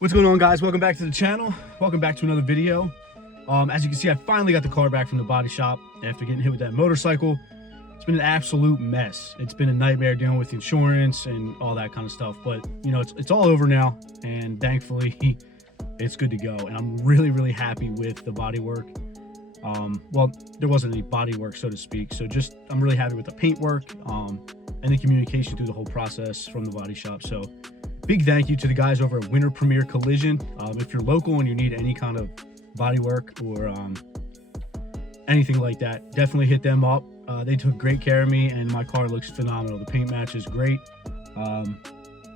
What's going on, guys? Welcome back to the channel. Welcome back to another video. As you can see, I finally got the car back from the body shop after getting hit with that motorcycle. It's been an absolute mess. It's been a nightmare dealing with insurance and all that kind of stuff, but you know, it's all over now, and thankfully it's good to go. And I'm really happy with the body work. Well, there wasn't any body work, so to speak, so just I'm really happy with the paint work and the communication through the whole process from the body shop. So big thank you to the guys over at Winter Premier Collision. If you're local and you need any kind of body work or anything like that, definitely hit them up. They took great care of me, and my car looks phenomenal. The paint match is great, and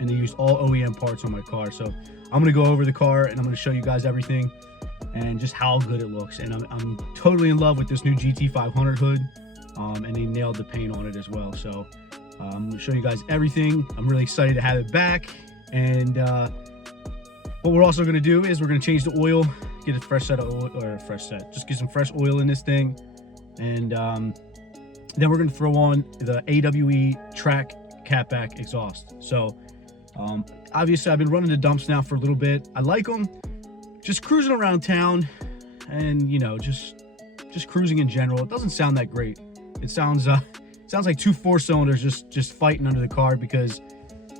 they used all OEM parts on my car. So I'm gonna go over the car and I'm gonna show you guys everything and just how good it looks. And I'm totally in love with this new GT500 hood, and they nailed the paint on it as well. So I'm gonna show you guys everything. I'm really excited to have it back. And what we're also going to do is we're going to change the oil, get a fresh set of oil, or a fresh set, just get some fresh oil in this thing. And then we're going to throw on the AWE track catback exhaust. So obviously I've been running the dumps now for a little bit. I like them, just cruising around town, and you know, just cruising in general. It doesn't sound that great. It sounds like two 4-cylinders just fighting under the car, because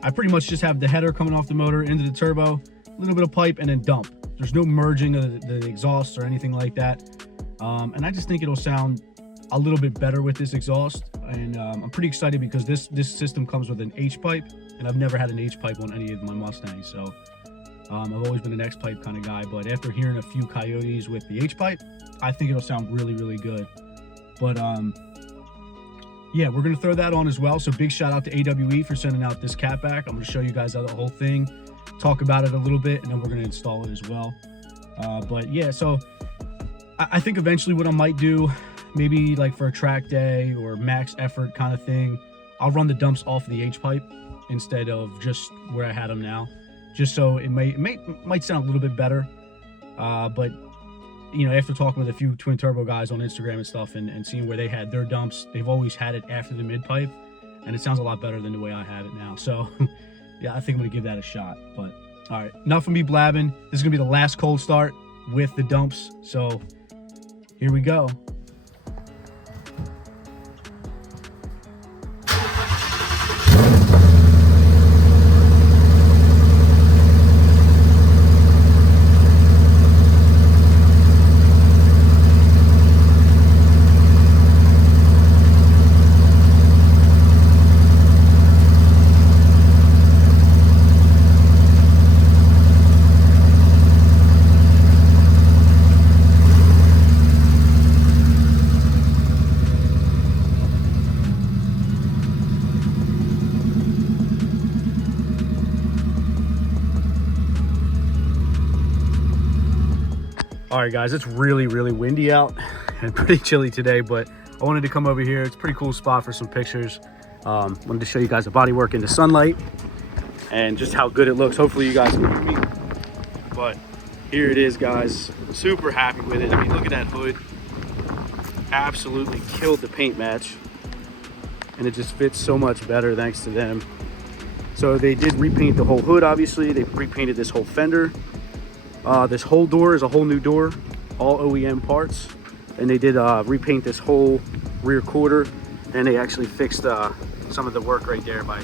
I pretty much just have the header coming off the motor into the turbo, a little bit of pipe, and then dump. There's no merging of the exhaust or anything like that. And I just think it'll sound a little bit better with this exhaust. And I'm pretty excited because this system comes with an H-pipe, and I've never had an H-pipe on any of my Mustangs. So I've always been an X-pipe kind of guy, but after hearing a few Coyotes with the H-pipe, I think it'll sound really good. But yeah, we're going to throw that on as well. So big shout out to AWE for sending out this catback. I'm going to show you guys the whole thing, talk about it a little bit, and then we're going to install it as well. But yeah, so I think eventually what I might do, maybe like for a track day or max effort kind of thing, I'll run the dumps off the H-pipe instead of just where I had them now, just so it might sound a little bit better. But you know, after talking with a few twin turbo guys on Instagram and stuff, and seeing where they had their dumps, they've always had it after the mid pipe, and it sounds a lot better than the way I have it now. So yeah, I think I'm gonna give that a shot. But all right, enough of me blabbing. This is gonna be the last cold start with the dumps, so here we go. All right, guys, it's really windy out and pretty chilly today, but I wanted to come over here. It's a pretty cool spot for some pictures. Wanted to show you guys the body work in the sunlight and just how good it looks. Hopefully you guys can hear me, but here it is, guys. Super happy with it. I mean, look at that hood. Absolutely killed the paint match, and it just fits so much better thanks to them. So they did repaint the whole hood, obviously. They repainted this whole fender. This whole door is a whole new door, all OEM parts, and they did repaint this whole rear quarter, and they actually fixed some of the work right there by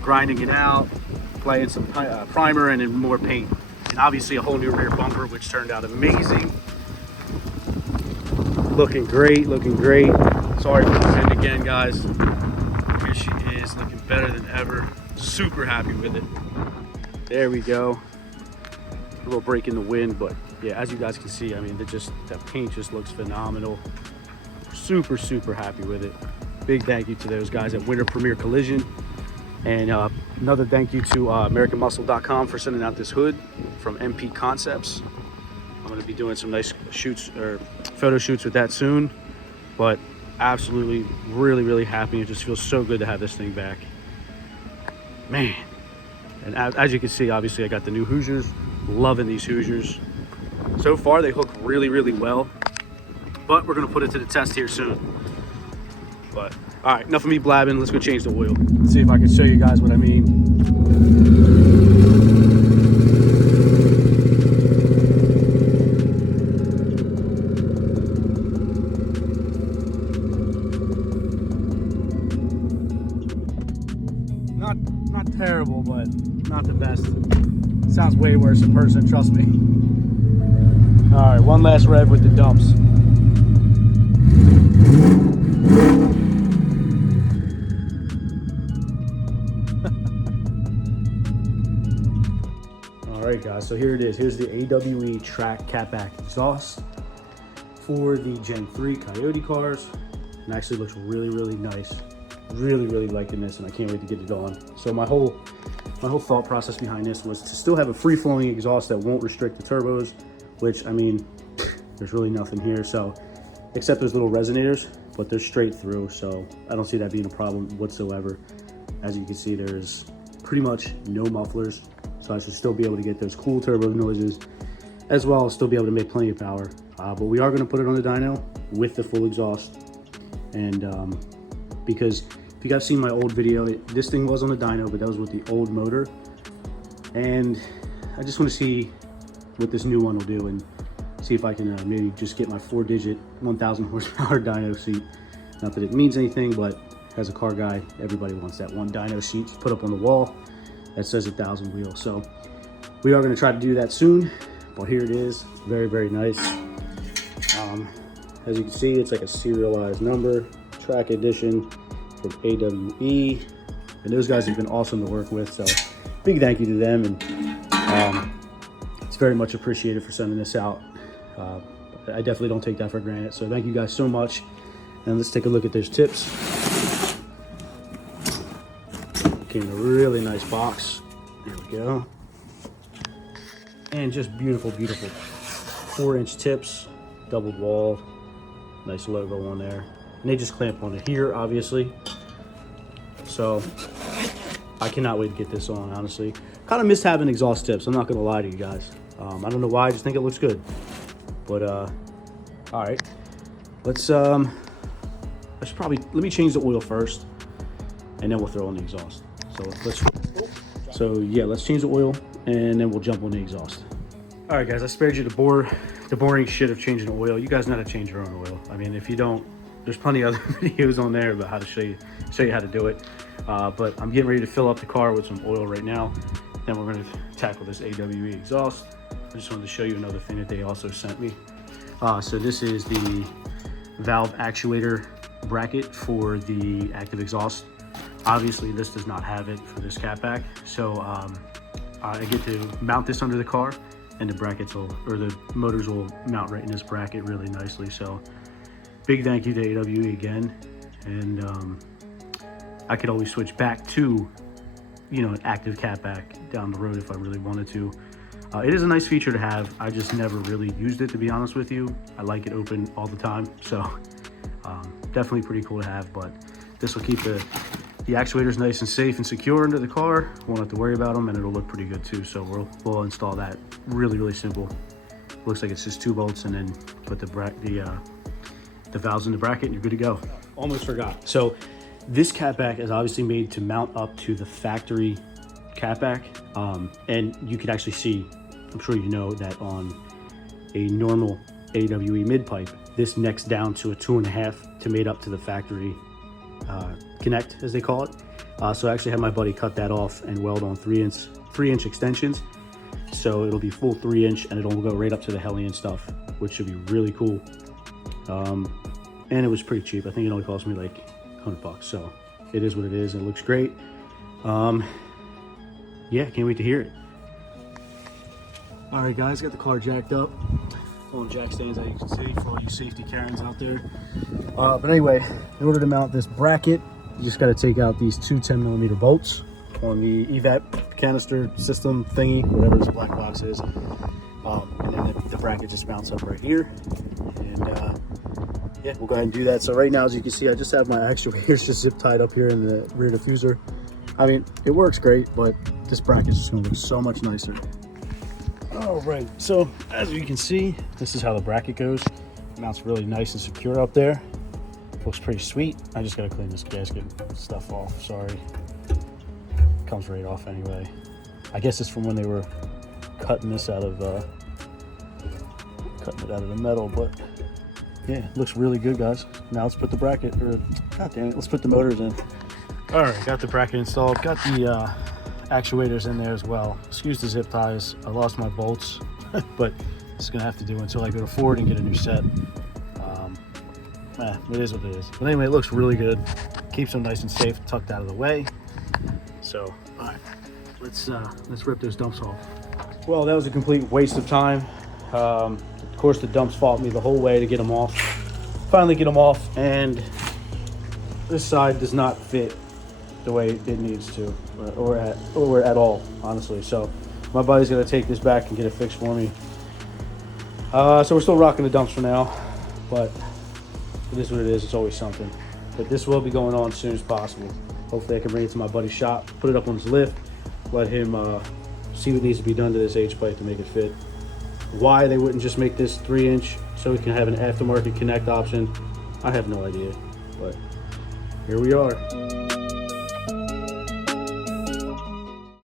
grinding it out, applying some primer, and then more paint, and obviously a whole new rear bumper, which turned out amazing. Looking great. Sorry for the wind again, guys. Here she is, looking better than ever. Super happy with it. There we go. A little break in the wind, but yeah, as you guys can see, I mean, that paint just looks phenomenal. Super happy with it. Big thank you to those guys at Winter Premier Collision, and another thank you to AmericanMuscle.com for sending out this hood from MP Concepts. I'm going to be doing some nice shoots or photo shoots with that soon, but absolutely really happy. It just feels so good to have this thing back, man. And as you can see, obviously I got the new Hoosiers. Loving these Hoosiers. So far they hook really well, but we're gonna put it to the test here soon. But all right, enough of me blabbing. Let's go change the oil. Let's see if I can show you guys what I mean. Sounds way worse in person, trust me. All right, one last rev with the dumps. All right, guys, so here it is. Here's the AWE track catback exhaust for the Gen 3 Coyote cars. It actually looks really, really nice. Really liking this, and I can't wait to get it on. So my whole thought process behind this was to still have a free-flowing exhaust that won't restrict the turbos, which, I mean, there's really nothing here, so except those little resonators, but they're straight through, so I don't see that being a problem whatsoever. As you can see, there's pretty much no mufflers, so I should still be able to get those cool turbo noises, as well as still be able to make plenty of power. But we are going to put it on the dyno with the full exhaust, and because if you guys seen my old video, this thing was on the dyno, but that was with the old motor, and I just want to see what this new one will do and see if I can maybe just get my 4-digit 1,000 horsepower dyno seat. Not that it means anything, but as a car guy, everybody wants that one dyno seat put up on the wall that says 1,000 wheels. So we are going to try to do that soon, but here it is. Very nice. As you can see, it's like a serialized number, track edition from AWE, and those guys have been awesome to work with, so big thank you to them, and it's very much appreciated for sending this out. I definitely don't take that for granted, so thank you guys so much. And let's take a look at those tips. Came in a really nice box. There we go. And just beautiful 4-inch tips, doubled wall, nice logo on there. And they just clamp on it here, obviously. So I cannot wait to get this on, honestly. Kind of missed having exhaust tips, I'm not gonna lie to you guys. I don't know why, I just think it looks good. But all right, let's let me change the oil first, and then we'll throw on the exhaust. So let's change the oil, and then we'll jump on the exhaust. All right, guys, I spared you the boring shit of changing the oil. You guys know how to change your own oil. I mean, if you don't, there's plenty of other videos on there about how to show you how to do it. But I'm getting ready to fill up the car with some oil right now. Then we're going to tackle this AWE exhaust. I just wanted to show you another thing that they also sent me. So this is the valve actuator bracket for the active exhaust. Obviously, this does not have it for this catback. So I get to mount this under the car, and the motors will mount right in this bracket really nicely. So big thank you to AWE again. And I could always switch back to, an active catback down the road if I really wanted to. It is a nice feature to have. I just never really used it, to be honest with you. I like it open all the time, so definitely pretty cool to have. But this will keep the actuators nice and safe and secure under the car. Won't have to worry about them, and it'll look pretty good too. So we'll install that really simple. Looks like it's just 2 bolts, and then put the valves in the bracket, and you're good to go. Almost forgot. So this catback is obviously made to mount up to the factory catback, and you could actually see, I'm sure you know, that on a normal AWE mid pipe, this necks down to a 2.5 to mate up to the factory connect, as they call it. So I actually had my buddy cut that off and weld on 3-inch extensions, so it'll be full 3-inch, and it'll go right up to the Hellion stuff, which should be really cool. And it was pretty cheap. I think it only cost me like $100, so it is what it is. It looks great. Yeah, can't wait to hear it. All right, guys, got the car jacked up on jack stands, as you can see, for all you safety Karens out there. But anyway, in order to mount this bracket, you just got to take out these 2 10mm bolts on the evap canister system thingy, whatever this black box is. And then the bracket just mounts up right here. And yeah, we'll go ahead and do that. So right now, as you can see, I just have my actuators just zip tied up here in the rear diffuser. I mean, it works great, but this bracket is just gonna look so much nicer. All right, so as you can see, this is how the bracket goes. It mounts really nice and secure up there. Looks pretty sweet. I just gotta clean this gasket stuff off, sorry. Comes right off anyway. I guess it's from when they were cutting this out of, cutting it out of the metal, but yeah, looks really good, guys. Now let's put the bracket, or god damn it, let's put the motors in. All right, got the bracket installed, got the actuators in there as well. Excuse the zip ties. I lost my bolts, but it's gonna have to do until I go to Ford and get a new set. It is what it is. But anyway, it looks really good. Keeps them nice and safe, tucked out of the way. So, all right, let's rip those dumps off. Well, that was a complete waste of time. Of course, the dumps fought me the whole way to get them off. Finally get them off, and this side does not fit the way it needs to, or at all, honestly. So my buddy's gonna take this back and get it fixed for me. So we're still rocking the dumps for now, but it is what it is. It's always something. But this will be going on as soon as possible. Hopefully I can bring it to my buddy's shop, put it up on his lift, let him see what needs to be done to this H-plate to make it fit. Why they wouldn't just make this 3-inch so we can have an aftermarket connect option, I have no idea. But here we are.